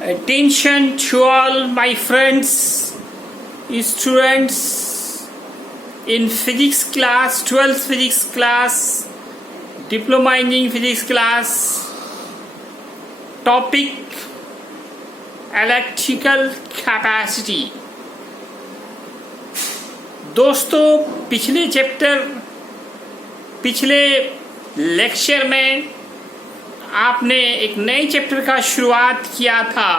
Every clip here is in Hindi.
Attention to all my friends, students in physics class, 12th physics class, diploma in physics class, topic electrical capacity. दोस्तों पिछले लेक्चर में आपने एक नए चैप्टर का शुरुआत किया था.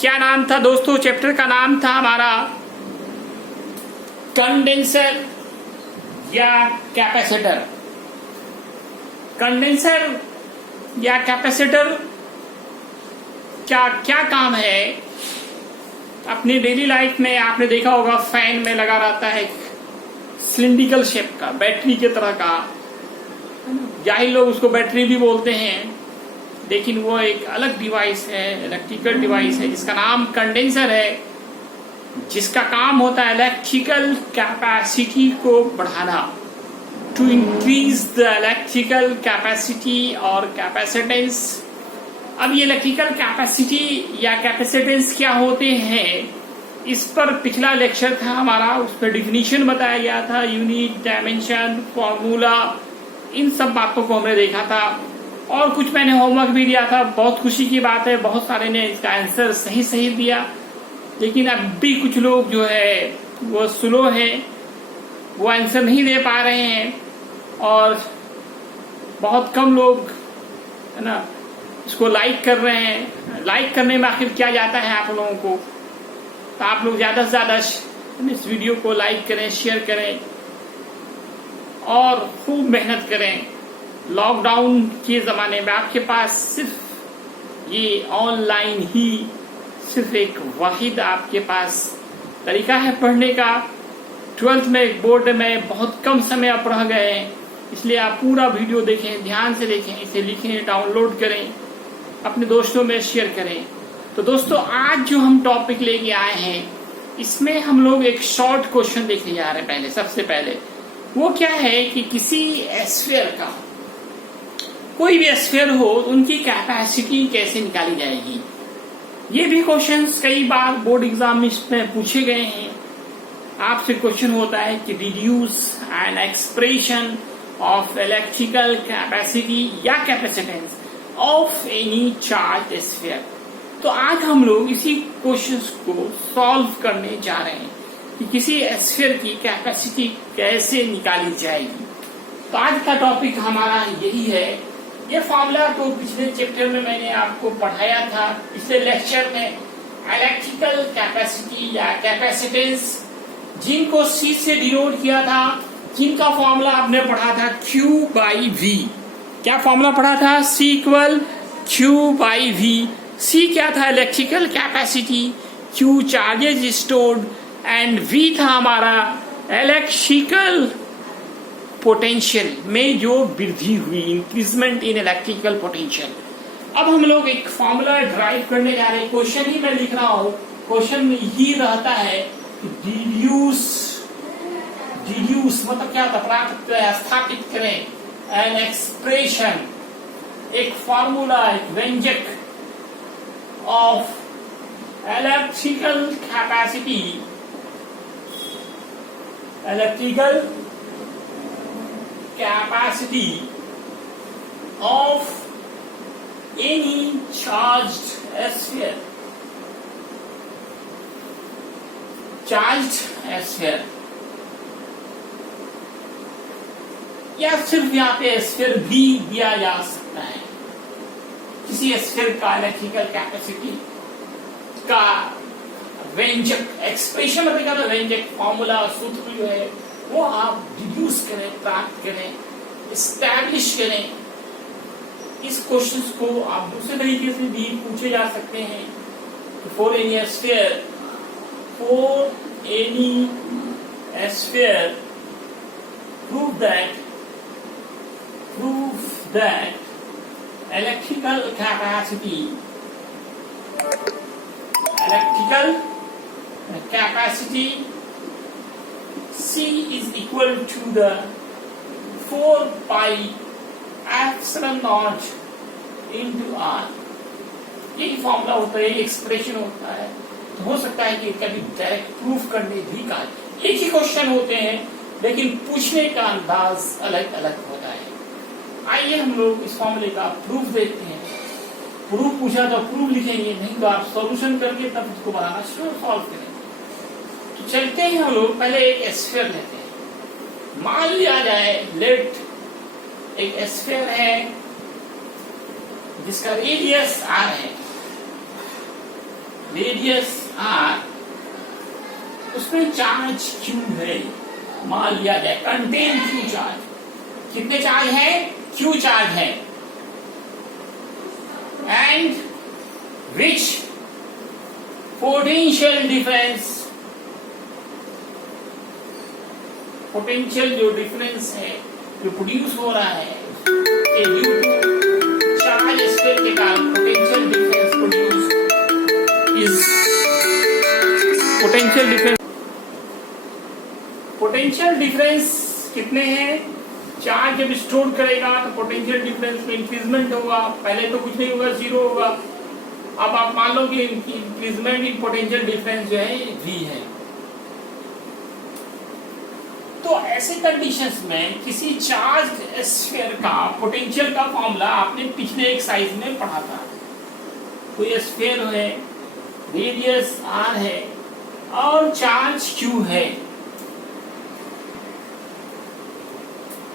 क्या नाम था दोस्तों? चैप्टर का नाम था हमारा कंडेंसर या कैपेसिटर. कंडेंसर या कैपेसिटर क्या काम है? अपनी डेली लाइफ में आपने देखा होगा, फैन में लगा रहता है सिलिंड्रिकल शेप का, बैटरी की तरह का. जाहिर लोग उसको बैटरी भी बोलते हैं, लेकिन वो एक अलग डिवाइस है, इलेक्ट्रिकल डिवाइस है जिसका नाम कंडेंसर है, जिसका काम होता है इलेक्ट्रिकल कैपेसिटी को बढ़ाना, to increase the electrical capacity और कैपेसिटेंस. अब ये इलेक्ट्रिकल कैपेसिटी या कैपेसिटेंस क्या होते हैं, इस पर पिछला लेक्चर था हमारा, उस पर डिफिनीशन बताया गया था, यूनिट, डायमेंशन, फॉर्मूला, इन सब बातों को हमने देखा था. और कुछ मैंने होमवर्क भी दिया था. बहुत खुशी की बात है, बहुत सारे ने इसका आंसर सही दिया, लेकिन अब भी कुछ लोग जो है वो स्लो है, वो आंसर नहीं दे पा रहे हैं. और बहुत कम लोग है ना इसको लाइक कर रहे हैं. लाइक करने में आखिर क्या जाता है आप लोगों को? तो आप लोग ज्यादा से ज्यादा इस वीडियो को लाइक करें, शेयर करें और खूब मेहनत करें. लॉकडाउन के ज़माने में आपके पास सिर्फ ये ऑनलाइन ही सिर्फ एक वाहिद आपके पास तरीका है पढ़ने का. 12th में बोर्ड में बहुत कम समय आप रह गए हैं, इसलिए आप पूरा वीडियो देखें, ध्यान से देखें, इसे लिखें, डाउनलोड करें, अपने दोस्तों में शेयर करें. तो दोस्तों, आज जो हम टॉपिक लेके आए हैं, इसमें हम लोग एक शॉर्ट क्वेश्चन देखने जा रहे हैं. पहले सबसे पहले वो क्या है कि किसी एस्फीयर का, कोई भी एस्फीयर हो, उनकी कैपेसिटी कैसे निकाली जाएगी. ये भी क्वेश्चंस कई बार बोर्ड एग्जाम में पूछे गए हैं. आपसे क्वेश्चन होता है कि deduce an expression of electrical capacity या capacitance of any charge sphere. तो आज हम लोग इसी क्वेश्चंस को सॉल्व करने जा रहे हैं कि किसी एस्फीयर की कैपेसिटी कैसे निकाली जाएगी. तो आज का टॉपिक हमारा यही है. ये फॉर्मूला तो पिछले चैप्टर में मैंने आपको पढ़ाया था, पिछले लेक्चर में. इलेक्ट्रिकल कैपेसिटी या कैपेसिटेंस, जिनको C से डिनोट किया था, जिनका फॉर्मूला आपने पढ़ा था Q/V. क्या फॉर्मूला पढ़ा था? C equal Q/V. C क्या था? Electrical capacity. Q charges stored and V था हमारा इलेक्ट्रिकल पोटेंशियल में जो वृद्धि हुई, इंक्रीजमेंट इन इलेक्ट्रिकल पोटेंशियल. अब हम लोग एक फॉर्मूला ड्राइव करने जा रहे हैं. क्वेश्चन ही मैं लिख रहा हूं, क्वेश्चन ही रहता है कि डिड्यूस मतलब क्या होता? प्राप्त, स्थापित करें एन एक्सप्रेशन, एक फॉर्मूला, एक व्यंजक of electrical capacity, electrical capacity of any charged sphere. Charged sphere या सिर्फ यहाँ पे स्फीयर भी दिया जा सकता है. किसी स्फीयर का इलेक्ट्रिकल कैपेसिटी का व्यंजक, एक्सप्रेशन मतलब व्यंजक, फॉर्मूला, सूत्र जो है वो आप डिड्यूस करें, प्राप्त करें, एस्टैब्लिश करें. इस क्वेश्चन को आप दूसरे तरीके से भी पूछे जा सकते हैं. For any sphere prove that electrical capacity C is equal to the 4 pi epsilon naught into R. यही फॉर्मूला होता है, एक्सप्रेशन होता है। तो हो सकता है कि कभी डायरेक्ट प्रूफ करने भी का एक ही क्वेश्चन होते हैं, लेकिन पूछने का अंदाज अलग अलग होता है। आइए हम लोग इस फॉर्मूले का प्रूफ देखते हैं। प्रूफ पूछा तो प्रूफ लिखेंगे, नहीं तो आप सॉल्यूशन करके तब उसको बनाना सॉल्व करेंगे। तो चलते हैं हम लोग, पहले एक स्फीयर लेते हैं। मान लिया जाए लेट एक स्फीयर है जिसका रेडियस r है, रेडियस r, उसमें चार्ज q है। मान लिया जाए कंटेन q चार्ज। कितने चार्ज है? q चार्ज है। And which potential difference, potential जो डिफरेंस है जो प्रोड्यूस हो रहा है ड्यू टू चार्ज स्फीयर के कारण potential difference produce is potential difference कितने हैं? चार्ज जब स्टोर करेगा तो पोटेंशियल डिफरेंस में इंक्रीजमेंट होगा। पहले तो कुछ नहीं होगा, जीरो होगा। अब आप मान लो कि इंक्रीजमेंट इन पोटेंशियल डिफरेंस जो है v है। तो ऐसे कंडीशंस में किसी चार्ज स्फीयर का पोटेंशियल का फॉर्मूला आपने पिछले एक्सरसाइज में पढ़ा था। कोई स्फीयर है, रेडियस r है और चार्ज q है।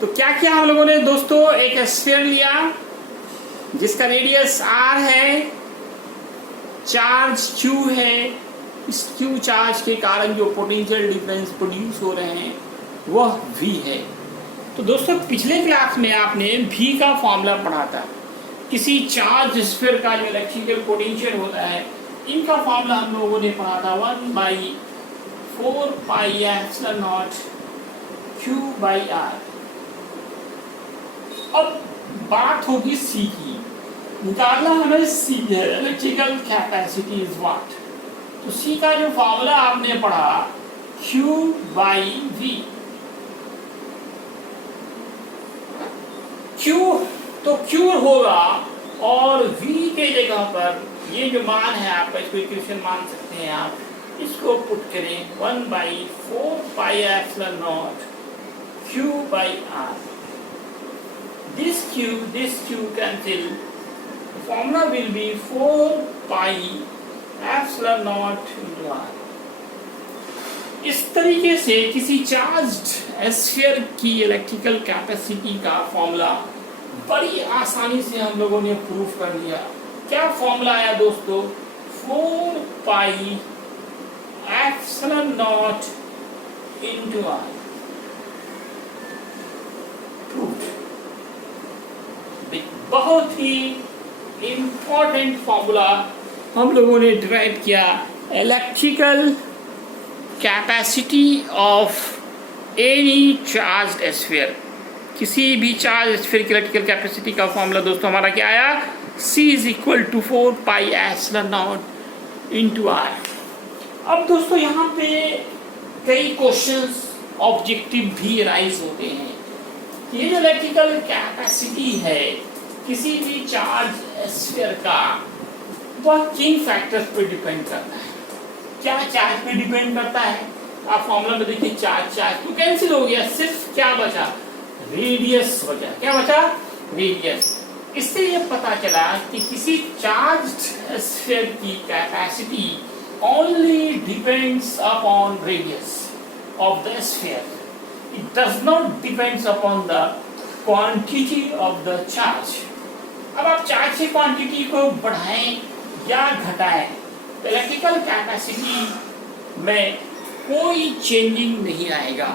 तो क्या किया हम लोगों ने दोस्तों? एक स्फीयर लिया जिसका रेडियस r है, चार्ज q है। इस q चार्ज के कारण जो पोटेंशियल डिफरेंस प्रोड्यूस हो रहे हैं वह v है। तो दोस्तों पिछले क्लास में आपने v का फॉर्मूला पढ़ा था। किसी चार्ज स्फीयर का जो इलेक्ट्रिकल पोटेंशियल होता है, इनका फॉर्मूला हम लोगों ने पढ़ा था 1/4 पाई epsilon not q by r। अब बात होगी C की। निकालना हमें C है, इलेक्ट्रिकल कैपेसिटी इज व्हाट। तो C का जो फॉर्मूला आपने पढ़ा Q by V। Q तो Q होगा और V के जगह पर ये जो मान है आपका, इसको इक्वेशन मान सकते हैं आप, इसको पुट करें 1/4 पाई epsilon not Q by R। this Q cancel, the formula will be 4 pi epsilon naught into R। इस तरीके से किसी चार्ज्ड स्फीयर की इलेक्ट्रिकल कैपेसिटी का फॉर्मूला बड़ी आसानी से हम लोगों ने प्रूफ कर लिया। क्या फॉर्मूला आया दोस्तों? 4 pi epsilon not into R। बहुत ही इंपॉर्टेंट फॉर्मूला हम लोगों ने डिराइव किया। Electrical capacity of any charged sphere, किसी भी चार्ज स्फीयर की इलेक्ट्रिकल कैपेसिटी का फॉर्मूला दोस्तों हमारा क्या आया? C = 4 pi epsilon not into R। अब दोस्तों यहाँ पे कई क्वेश्चंस ऑब्जेक्टिव भी राइज होते हैं। ये जो इलेक्ट्रिकल कैपेसिटी है किसी भी चार्ज स्फीयर का, वह किन फैक्टर्स पर डिपेंड करता है? क्या चार्ज पे डिपेंड करता है? आप फॉर्मूला में देखिए, चार्ज तो कैंसिल हो गया, सिर्फ क्या बचा? रेडियस बचा। क्या बचा? रेडियस। इससे ये पता चला कि किसी चार्ज्ड स्फीयर की capacity only depends upon radius of the sphere. It does not depends upon the quantity of the charge. अब आप चार्ज की क्वांटिटी को बढ़ाएं या घटाएं, इलेक्ट्रिकल कैपेसिटी में कोई चेंजिंग नहीं आएगा।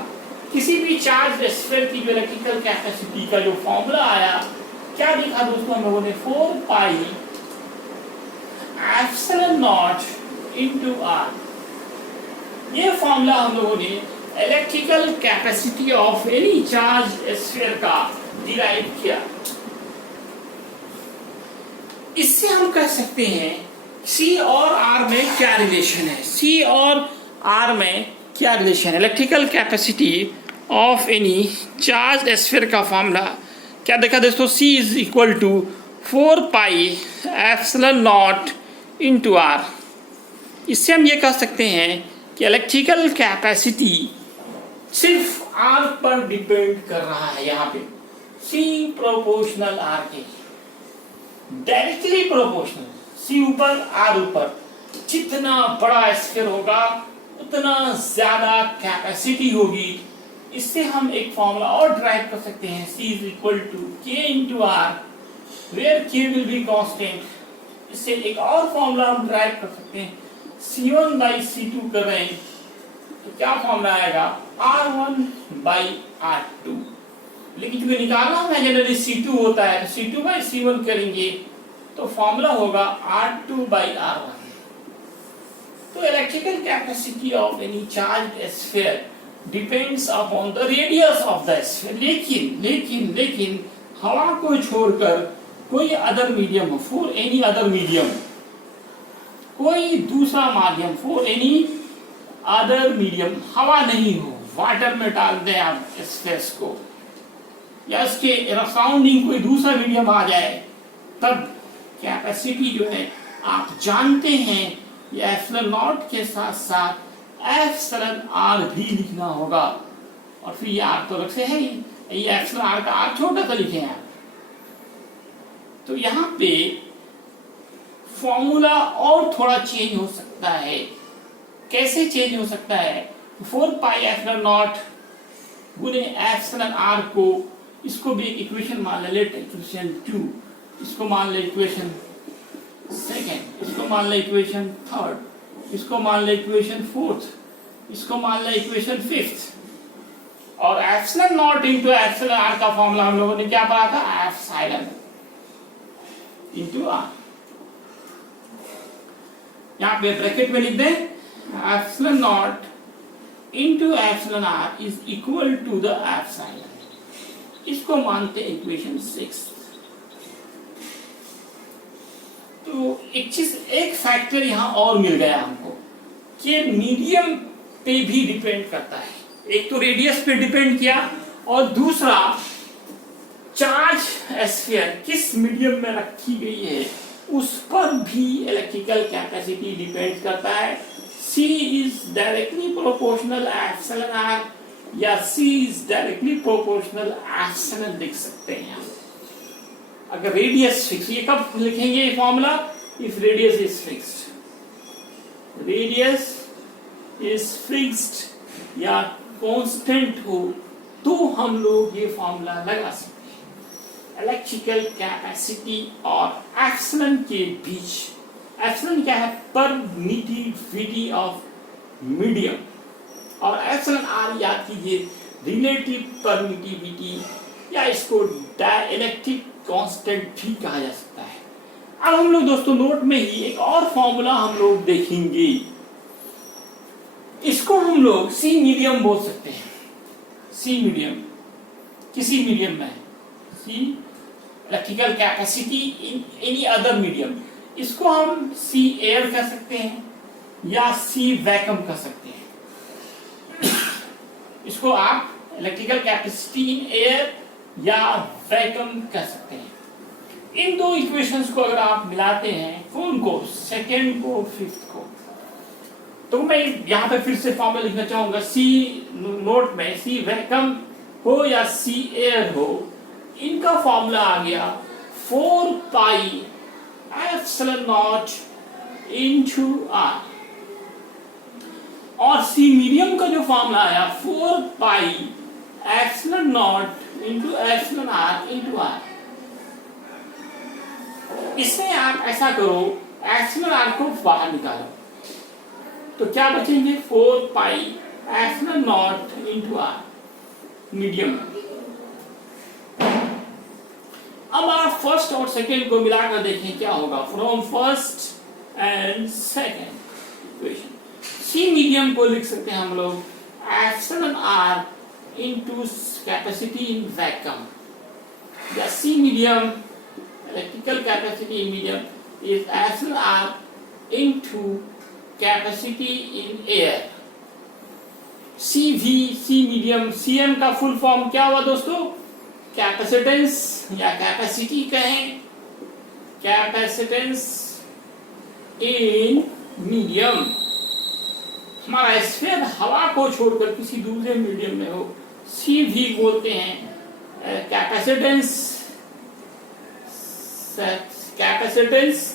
किसी भी चार्ज स्फीयर की जो इलेक्ट्रिकल कैपेसिटी का जो फॉर्मूला आया, क्या लिखा दोस्तों हम लोगों ने? 4 pi epsilon not into R। ये फॉर्मूला हम लोगों ने electrical capacity of any charge sphere का डिराइव किया। इससे हम कह सकते हैं C और R में क्या रिलेशन है। C और R में क्या रिलेशन है? Electrical capacity of any charge sphere का फॉर्मूला क्या देखा दोस्तों? C = 4 pi epsilon naught into R. इससे हम ये कह सकते हैं कि इलेक्ट्रिकल कैपेसिटी सिर्फ आर पर डिपेंड कर रहा है। यहाँ पे सी प्रोपोर्शनल आर के, डायरेक्टली प्रोपोर्शनल, सी ऊपर आर ऊपर। जितना बड़ा स्फीयर होगा उतना ज्यादा कैपेसिटी होगी। इससे हम एक फॉर्मूला और ड्राइव कर सकते हैं, C इज इक्वल टू के इंटू आर, वेयर के विल बी कांस्टेंट। इससे एक और फॉर्मूला हम ड्राइव कर सकते हैं, C1 बाई C2 कर रहे हैं तो क्या फॉर्मूला आएगा, R1 बाई R2। लेकिन क्योंकि निकालना हमें जनरली C2 होता है तो C2 बाई C1 करेंगे तो फॉर्मूला होगा R2 बाई R1। तो electrical capacity of any charged sphere depends upon the radius of the sphere. लेकिन हवा को छोड़कर कोई other medium, for any other medium, कोई दूसरा माध्यम, फॉर एनी अदर मीडियम, हवा नहीं हो, वाटर में डाल दें आप स्पेस को या इसके सराउंडिंग कोई दूसरा मीडियम आ जाए, तब कैपेसिटी जो है आप जानते हैं ये एप्सिलॉन नॉट के साथ साथ एप्सिलॉन आर भी लिखना होगा। और फिर ये आर तो अलग से है ही, ये एप्सिलॉन आर का आर छोटा सा लिखे हैं। तो यहाँ पे फॉर्मूला और थोड़ा चेंज हो सकता है। कैसे चेंज हो सकता है, 4 पाई एप्सिलॉन नॉट गुने एप्सिलॉन आर को, इसको भी इक्वेशन मान ले, इक्वेशन 2, इसको मान ले इक्वेशन सेकेंड, इसको मान ले इक्वेशन थर्ड, इसको मान ले इक्वेशन फोर्थ, इसको मान ले इक्वेशन फिफ्थ। और epsilon naught into epsilon R का फॉर्मूला हम लोगों ने क्या पढ़ा था, एप्सिलॉन इंटू आर। यहां पे ब्रैकेट में लिख दें, epsilon naught into epsilon R is equal to the epsilon. इसको मानते हैं इक्वेशन 6। तो एक चीज, एक फैक्टर यहां और मिल गया हमको कि मीडियम पे भी डिपेंड करता है। एक तो रेडियस पे डिपेंड किया और दूसरा चार्ज स्फीयर किस मीडियम में रखी गई है उस पर भी इलेक्ट्रिकल कैपेसिटी डिपेंड करता है। C is directly proportional epsilon R या C is directly proportional epsilon लिख सकते हैं। अगर रेडियस फिक्स, ये कब लिखेंगे ये formula, if radius is fixed, radius is fixed या कांस्टेंट हो तो हम लोग ये फॉर्मूला लगा सकते हैं इलेक्ट्रिकल कैपेसिटी और एप्सिलॉन के बीच। एप्सिलॉन क्या है, परमिटिविटी ऑफ मीडियम, और एप्सिलॉन आर याद कीजिए रिलेटिव परमिटिविटी या इसको डाइलेक्ट्रिक कांस्टेंट भी कहा जा सकता है। अब हम लोग दोस्तों नोट में ही एक और फॉर्मूला हम लोग देखेंगे, इसको हम लोग सी मीडियम बोल सकते हैं। सी मीडियम किसी मीडियम में, C electrical capacity in any other medium, इसको हम सी एयर कह सकते हैं या सी वैक्यूम कह सकते हैं। इसको आप इलेक्ट्रिकल कैपेसिटी इन एयर या वैक्यूम कह सकते हैं। इन दो इक्वेशंस को अगर आप मिलाते हैं, कौन को, सेकेंड को, फिफ्थ को, तो मैं यहां पे फिर से फॉर्मूला लिखना चाहूंगा। सी नोट में सी वैक्यूम हो या सी एयर हो, इनका फॉर्मूला आ गया 4 pi epsilon naught into R, और सी मीडियम का जो फॉर्मूला आया 4 pi epsilon naught into epsilon R into R. इसमें आप ऐसा करो, एप्सिलॉन आर को बाहर निकालो तो क्या बचेंगे, 4 pi epsilon naught into R medium. अब आप फर्स्ट और सेकेंड को मिलाकर देखें क्या होगा, from first and second equation. C medium को लिख सकते हैं हम लोग epsilon R into capacity in vacuum. The C medium, electrical capacity in medium, is epsilon R into capacity in air. CV, C medium, CM का फुल फॉर्म क्या हुआ दोस्तों, कैपेसिटेंस या कैपेसिटी कहें कैपेसिटेंस इन मीडियम, हमारा स्फीयर हवा को छोड़कर किसी दूसरे मीडियम में हो, सी भी बोलते हैं capacitance, capacitance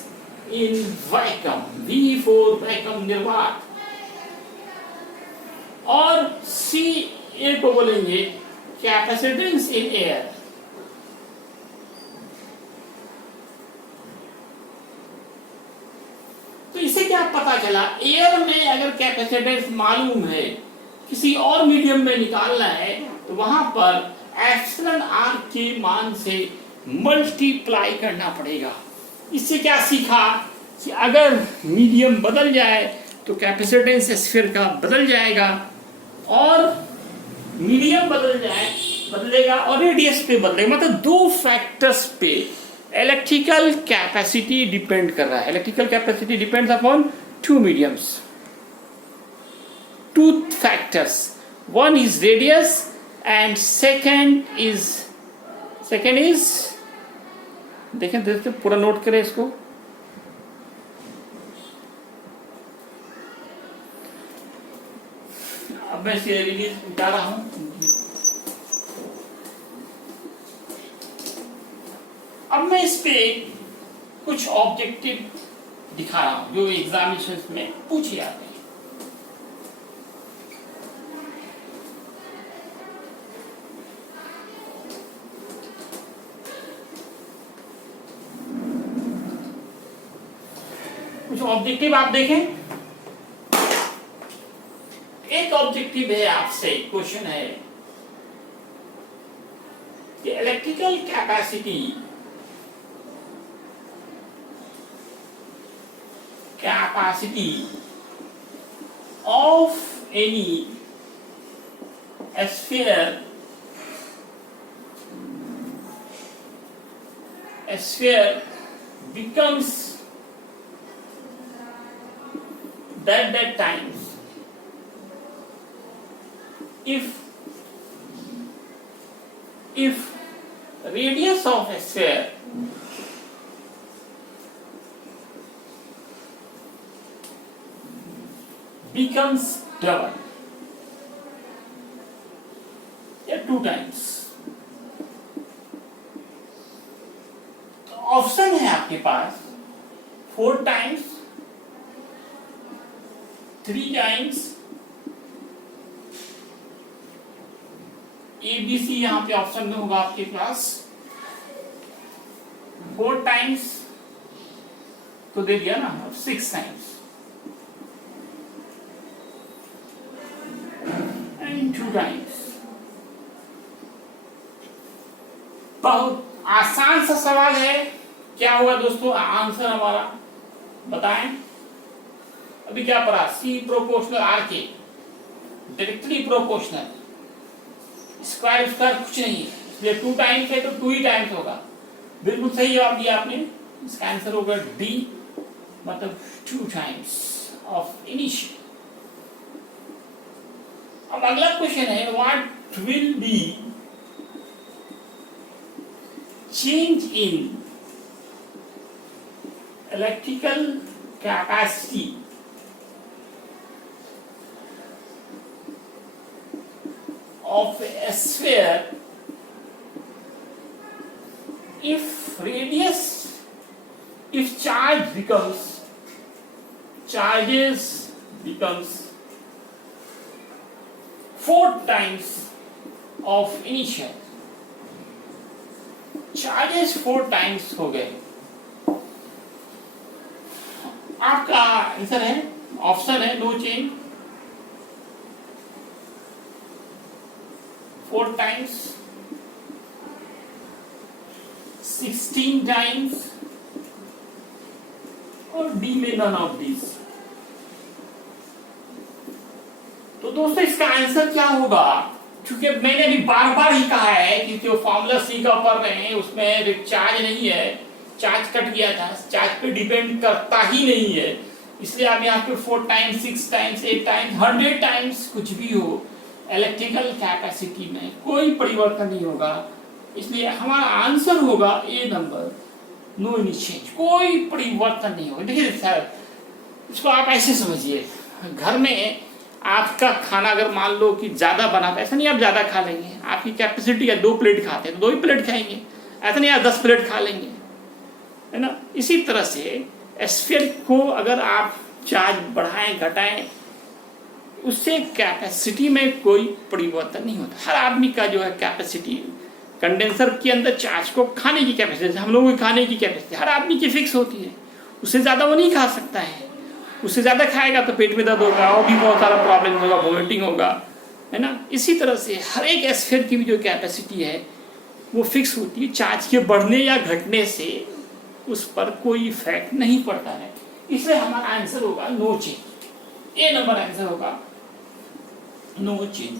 in vacuum, V for vacuum निर्वात, और सी ए को बोलेंगे कैपेसिटेंस इन एयर। तो इसे क्या पता चला, एयर में अगर कैपेसिटेंस मालूम है, किसी और मीडियम में निकालना है, तो वहां पर एप्सिलॉन आर के मान से मल्टीप्लाई करना पड़ेगा। इससे क्या सीखा कि अगर मीडियम बदल जाए तो कैपेसिटेंस स्फीयर का बदल जाएगा, और मीडियम बदलेगा और रेडियस पे बदलेगा, मतलब दो फैक्टर्स पे इलेक्ट्रिकल कैपेसिटी डिपेंड कर रहा है। Electrical capacity depends upon two mediums, two factors, one is radius and second is देखें पूरा नोट करें इसको। अब मैं इसे रिलीज उठा रहा हूं, अब मैं इस पे कुछ ऑब्जेक्टिव दिखा रहा हूं जो एग्जामिनेशन में पूछे जाते हैं। कुछ ऑब्जेक्टिव आप देखें। एक ऑब्जेक्टिव है, आपसे क्वेश्चन है कि electrical capacity of any sphere becomes that times if radius of a sphere becomes double या 2 times। तो ऑप्शन है आपके पास 4 times, 3 times, ABC यहां पे ऑप्शन में होगा आपके पास। 4 times तो दे दिया ना, 6 times and 2 times। बहुत आसान सा सवाल है। क्या होगा दोस्तों आंसर हमारा, बताएं। अभी क्या पढ़ा, सी प्रोपोर्शनल आर के, डायरेक्टली प्रोपोर्शनल, स्क्वायर कुछ नहीं है, इसलिए 2 टाइम्स है तो 2 ही टाइम्स होगा। बिल्कुल सही जवाब दिया आपने। इसका आंसर होगा डी, मतलब 2 टाइम्स ऑफ इनिशियल। अब अगला क्वेश्चन है, what will be change in electrical capacity of a sphere if charges becomes 4 times of initial। Charges 4 times हो गए। आपका आंसर है, ऑप्शन है नो चेंज, 4 times, 16 times, और डी में नन ऑफ दिस। तो दोस्तों इसका आंसर क्या होगा, क्योंकि मैंने अभी बार बार ही कहा है कि जो फॉर्मूला सी का पढ़ रहे हैं उसमें चार्ज नहीं है, चार्ज कट गया था, चार्ज पे डिपेंड करता ही नहीं है। इसलिए आप यहाँ पे 4 टाइम्स, 6 टाइम्स, 8 टाइम्स, 100 टाइम्स कुछ भी हो, इलेक्ट्रिकल कैपेसिटी में कोई परिवर्तन नहीं होगा। इसलिए हमारा आंसर होगा ए नंबर, नो एनी चेंज, कोई परिवर्तन नहीं होगा। देखिए सर, इसको आप ऐसे समझिए, घर में आपका खाना अगर मान लो कि ज़्यादा बना, ऐसा नहीं आप ज़्यादा खा लेंगे, आपकी कैपेसिटी है 2 प्लेट खाते हैं तो 2 ही प्लेट खाएंगे, ऐसा नहीं आप 10 प्लेट खा लेंगे, है ना। इसी तरह से एस्फीयर को अगर आप चार्ज बढ़ाएं घटाएं, उससे कैपेसिटी में कोई परिवर्तन नहीं होता। हर आदमी का जो है कैपेसिटी, कंडेंसर के अंदर चार्ज को खाने की कैपेसिटी, हम लोगों की खाने की कैपेसिटी हर आदमी की फिक्स होती है, उससे ज़्यादा वो नहीं खा सकता है। उससे ज़्यादा खाएगा तो पेट में दर्द होगा और भी बहुत सारा प्रॉब्लम होगा, वोमिटिंग होगा, है ना। इसी तरह से हर एक एस्फीयर की भी जो कैपेसिटी है वो फिक्स होती है, चार्ज के बढ़ने या घटने से उस पर कोई इफेक्ट नहीं पड़ता है। इसलिए हमारा आंसर होगा नो चेंज। ए नंबर आंसर होगा नो चेंज।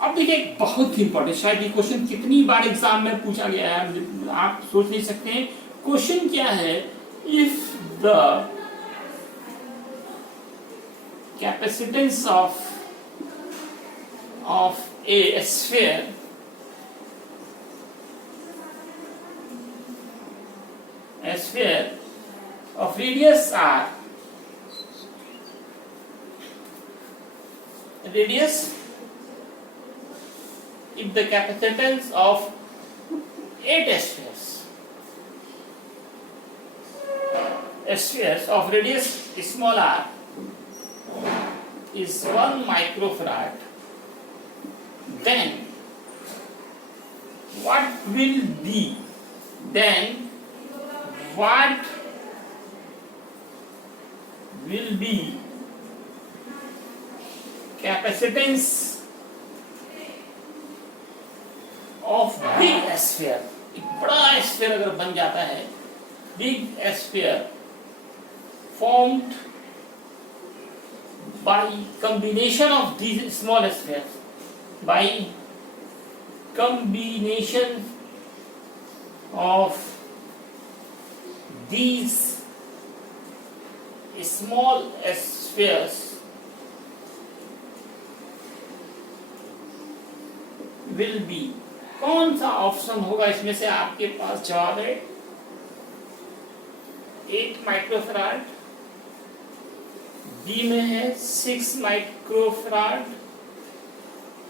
अब देखिए एक बहुत ही इंपॉर्टेंट, शायद ये क्वेश्चन कितनी बार एग्जाम में पूछा गया है आप सोच नहीं सकते हैं। क्वेश्चन क्या है, if the capacitance of a sphere of radius r, if the capacitance of 8 spheres of radius small r is 1 microfarad, then what will be capacitance of big sphere? एक बड़ा स्फीयर अगर बन जाता है, big sphere formed by combination of these small spheres, by combination of these small spheres will be, कौन सा ऑप्शन होगा इसमें से आपके पास जवाब है? 8 माइक्रोफराड, बी में है 6 माइक्रोफराड,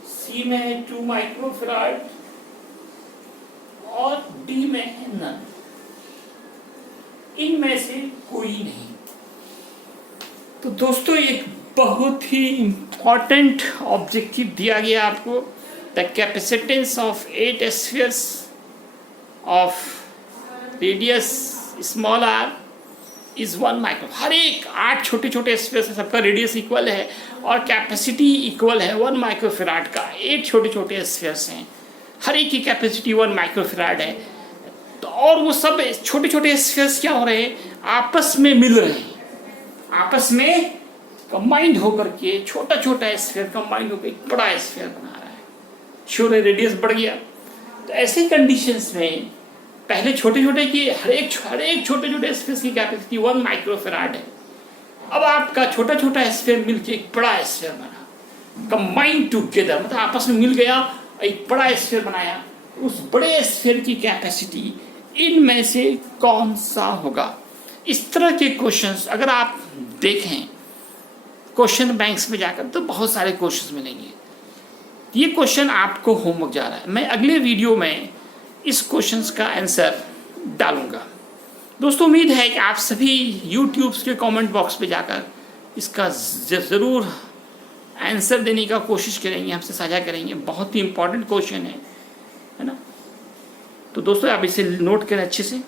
सी में है 2 माइक्रोफराड और डी में है नन। इनमें से कोई नहीं। तो दोस्तों एक बहुत ही इंपॉर्टेंट ऑब्जेक्टिव दिया गया आपको, the capacitance of 8 spheres of radius small R is 1 micro. हर एक 8 छोटे छोटे स्फीयर से सबका रेडियस इक्वल है और कैपेसिटी इक्वल है 1 माइक्रोफेराड का। 8 छोटे छोटे स्फीयर्स हैं, हर एक की कैपेसिटी 1 माइक्रोफेराड है। तो और वो सब छोटे छोटे स्फीयर्स क्या हो रहे हैं, आपस में मिल रहे हैं, आपस में कंबाइंड होकर के छोटा छोटा स्फीयर कंबाइंड होकर एक बड़ा स्फीयर बना रहा है। श्योर है रेडियस बढ़ गया। तो ऐसे कंडीशंस में पहले छोटे छोटे की हर एक छोटे छोटे स्फीयर की कैपेसिटी 1 माइक्रोफेराड है। अब आपका छोटा छोटा स्फीयर मिलके एक बड़ा स्फीयर बना, कंबाइंड टुगेदर, मतलब आपस में मिल गया, एक बड़ा स्फीयर बनाया। उस बड़े स्फीयर की कैपेसिटी इनमें से कौन सा होगा? इस तरह के क्वेश्चंस अगर आप देखें क्वेश्चन बैंक्स में जाकर तो बहुत सारे क्वेश्चंस मिलेंगे। ये क्वेश्चन आपको होमवर्क जा रहा है, मैं अगले वीडियो में इस क्वेश्चंस का आंसर डालूंगा। दोस्तों उम्मीद है कि आप सभी यूट्यूब के कमेंट बॉक्स पे जाकर इसका ज़रूर आंसर देने का कोशिश करेंगे, हमसे साझा करेंगे। बहुत ही इंपॉर्टेंट क्वेश्चन है ना। तो दोस्तों आप इसे नोट करें अच्छे से।